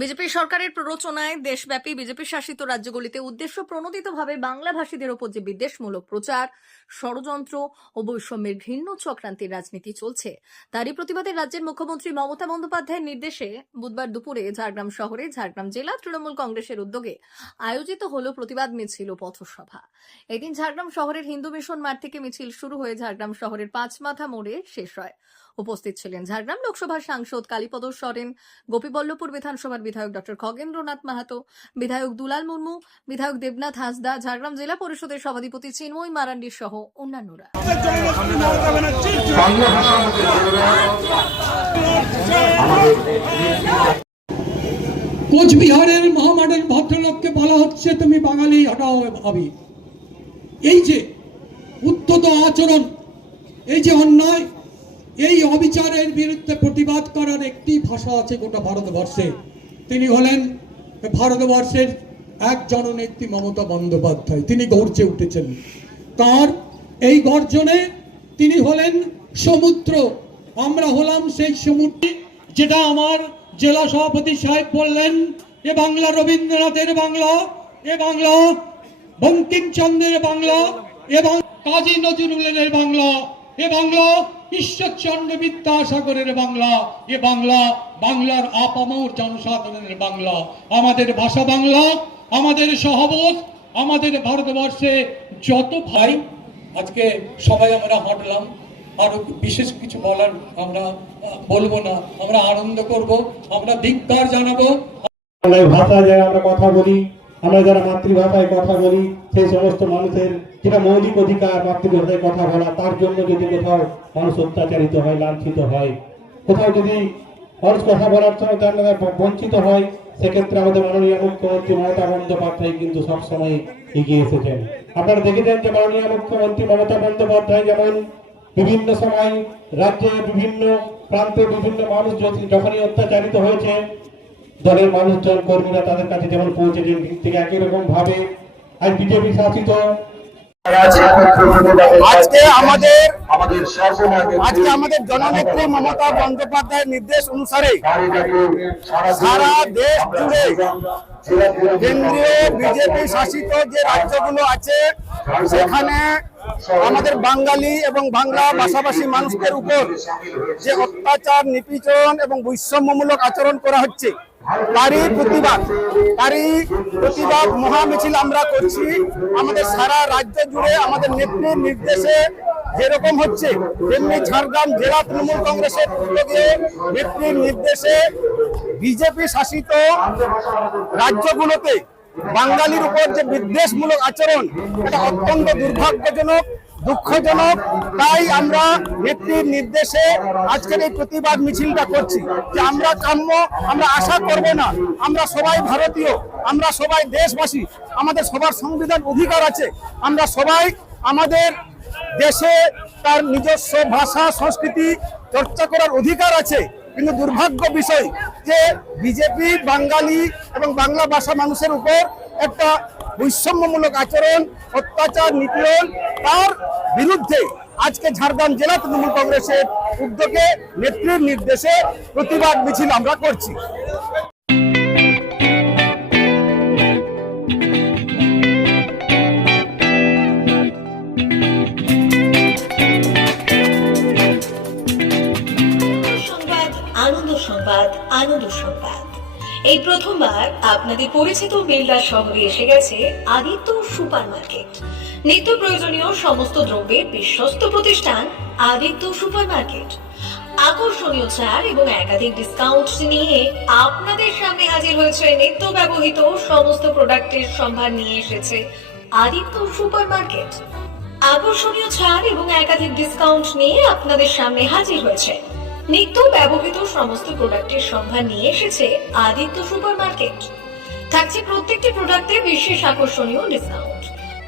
BJP সরকারের প্ররোচনায় দেশব্যাপী বিজেপি শাসিত রাজ্যগুলিতে উদ্দেশ্য প্রণোদিতভাবে বাংলা ভাষীদের ওপর যে বিদ্বেষমূলক প্রচার, ষড়যন্ত্র ও বৈষম্যের ঘৃণ্য চক্রান্তির রাজনীতি চলছে, তারই প্রতিবাদে রাজ্যের মুখ্যমন্ত্রী মমতা বন্দ্যোপাধ্যায়ের নির্দেশে বুধবার দুপুরে ঝাড়গ্রাম শহরে ঝাড়গ্রাম জেলা তৃণমূল কংগ্রেসের উদ্যোগে আয়োজিত হল প্রতিবাদ মিছিল ও পথসভা। এদিন ঝাড়গ্রাম শহরের হিন্দু মিশন মাঠ থেকে মিছিল শুরু হয়ে ঝাড়গ্রাম শহরের পাঁচমাথা মোড়ে শেষ হয়। উপস্থিত ছিলেন ঝাড়গ্রাম লোকসভার সাংসদ কালীপদ সরেন, গোপীবল্লভপুর বিধানসভার বিধায়ক ডক্টর খগেন্দ্রনাথ মাহাতো, বিধায়ক দুলাল মুর্মু, বিধায়ক দেবনাথ হাসদা, ঝাড়গ্রাম জেলা পরিষদের সভাধিপতি চিন্ময় মারান্ডি সহ অন্যান্যরা। কোচবিহারের মহামাডেল ভদ্রলোককে বলা হচ্ছে, তুমি বাঙালি, হটাও ভাবি। এই যে উত্তত আচরণ, এই যে অন্যায়, এই অবিচারের বিরুদ্ধে প্রতিবাদ করার একটি ভাষা আছে গোটা ভারতবর্ষে। তিনি হলেন ভারতবর্ষের এক জননেত্রী মমতা বন্দ্যোপাধ্যায়। তিনি গর্জে উঠেছেন। তার এই গর্জনে তিনি হলেন সমুদ্র। আমরা হলাম সেই সমুদ্র যেটা আমার জেলা সভাপতি সাহেব বললেন, এ বাংলা, রবীন্দ্রনাথের বাংলা, এ বাংলা, বঙ্কিমচন্দ্রের বাংলা এবং কাজী নজরুলের বাংলা, এ বাংলা ঈশ্বরচন্দ্র বিদ্যাসাগরের বাংলা। এ বাংলা, বাংলার আপামর জনসাধারণের বাংলা। আমাদের ভাষা বাংলা, আমাদের সহবত আমাদের ভারতবর্ষে যত ভাই, আজকে সবাই আমরা হাঁটলাম। আরও বিশেষ কিছু বলার আমরা, বলব না, আমরা আনন্দ করব, আমরা ধিক্কার জানাব। ভাষা যারা আমরা কথা বলি। আমরা যারা মাতৃভাষায় কথা বলি, সেই সমস্ত মানুষের যেটা মৌলিক অধিকার, মাতৃভাষায় কথা বলা, তার জন্য যদি কোথাও মানুষ অত্যাচারিত হয়, লাঞ্ছিত হয়, কোথাও যদি মানুষ কথা বলার সময় তার বঞ্চিত হয়, সেক্ষেত্রে আমাদের মাননীয় মুখ্যমন্ত্রী মমতা বন্দ্যোপাধ্যায় কিন্তু সবসময় এগিয়ে এসেছেন। আপনারা দেখেছেন যে মাননীয় মুখ্যমন্ত্রী মমতা বন্দ্যোপাধ্যায় যেমন বিভিন্ন সময় রাজ্যে বিভিন্ন প্রান্তে বিভিন্ন মানুষ যখনই অত্যাচারিত হয়েছে দলের মানুষজন কর্মীরা তাদের কাছে যেমন পৌঁছেছেন ঠিক একই রকম ভাবে আজ বিজেপি শাসিত। আজকে আমাদের আমাদের আজকে আমাদের জননেত্রী মমতা বন্দ্যোপাধ্যায়ের নির্দেশ অনুসারে সারা দেশ জুড়ে কেন্দ্রীয় বিজেপি শাসিত যে রাজ্যগুলো আছে সেখানে আমাদের বাঙালি এবং বাংলা ভাষাভাষী মানুষদের উপর যে অত্যাচার নিপীড়ন এবং বৈষম্যমূলক আচরণ করা হচ্ছে তারই প্রতিবাদ তারই প্রতিবাদ মহামিছিল আমরা করছি। আমাদের সারা রাজ্য জুড়ে আমাদের নেত্রীর নির্দেশে যেরকম হচ্ছে, তেমনি ঝাড়গ্রাম জেলা তৃণমূল কংগ্রেসের উদ্যোগে নেত্রীর নির্দেশে বিজেপি শাসিত রাজ্যগুলোতে বাঙালির উপর যে বিদ্বেষমূলক আচরণ, এটা অত্যন্ত দুর্ভাগ্যজনক। দুঃখজনক, তাই আমরা নেত্রীর নির্দেশে আজকের এই প্রতিবাদ মিছিলটা করছি যে আমরা কাম্য, আমরা আশা করব না। আমরা সবাই ভারতীয়, আমরা সবাই দেশবাসী, আমাদের সবার সংবিধান অধিকার আছে। আমরা সবাই আমাদের দেশে তার নিজস্ব ভাষা, সংস্কৃতি চর্চা করার অধিকার আছে। কিন্তু দুর্ভাগ্য বিষয় যে বিজেপি বাঙালি এবং বাংলা ভাষা মানুষের উপর একটা বৈষম্যমূলক আচরণ, অত্যাচার, নিপীড়ন তার বিরুদ্ধে আজকে ঝাড়গ্রাম জেলা তৃণমূল কংগ্রেসের উদ্যোগে নেত্রীর নির্দেশে প্রতিবাদ মিছিল আমরা করছি। সংবাদ, আনন্দ সংবাদ আনন্দ সংবাদ। এই প্রথমবার আপনাদের পরিচিত বেলদা শহরে এসে গেছে আদিত্য সুপার মার্কেট নিত্য প্রয়োজনীয় সমস্ত দ্রব্যের বিশ্বস্ত প্রতিষ্ঠান আদিত্য সুপার মার্কেট আকর্ষণীয় ছাড় এবং একাধিক ডিসকাউন্ট নিয়ে আপনাদের সামনে হাজির হয়েছে নিত্য ব্যবহৃত সমস্ত প্রোডাক্টের সম্ভার নিয়ে এসেছে আদিত্য সুপার মার্কেট আকর্ষণীয় ছাড় এবং একাধিক ডিসকাউন্ট নিয়ে আপনাদের সামনে হাজির হয়েছে নিত্য ব্যবহৃত সমস্ত প্রোডাক্টের সম্ভার নিয়ে এসেছে আদিত্য সুপার মার্কেট থাকছে প্রত্যেকটি প্রোডাক্টে বিশেষ আকর্ষণীয় ডিসকাউন্ট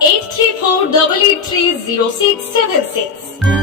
834 0676.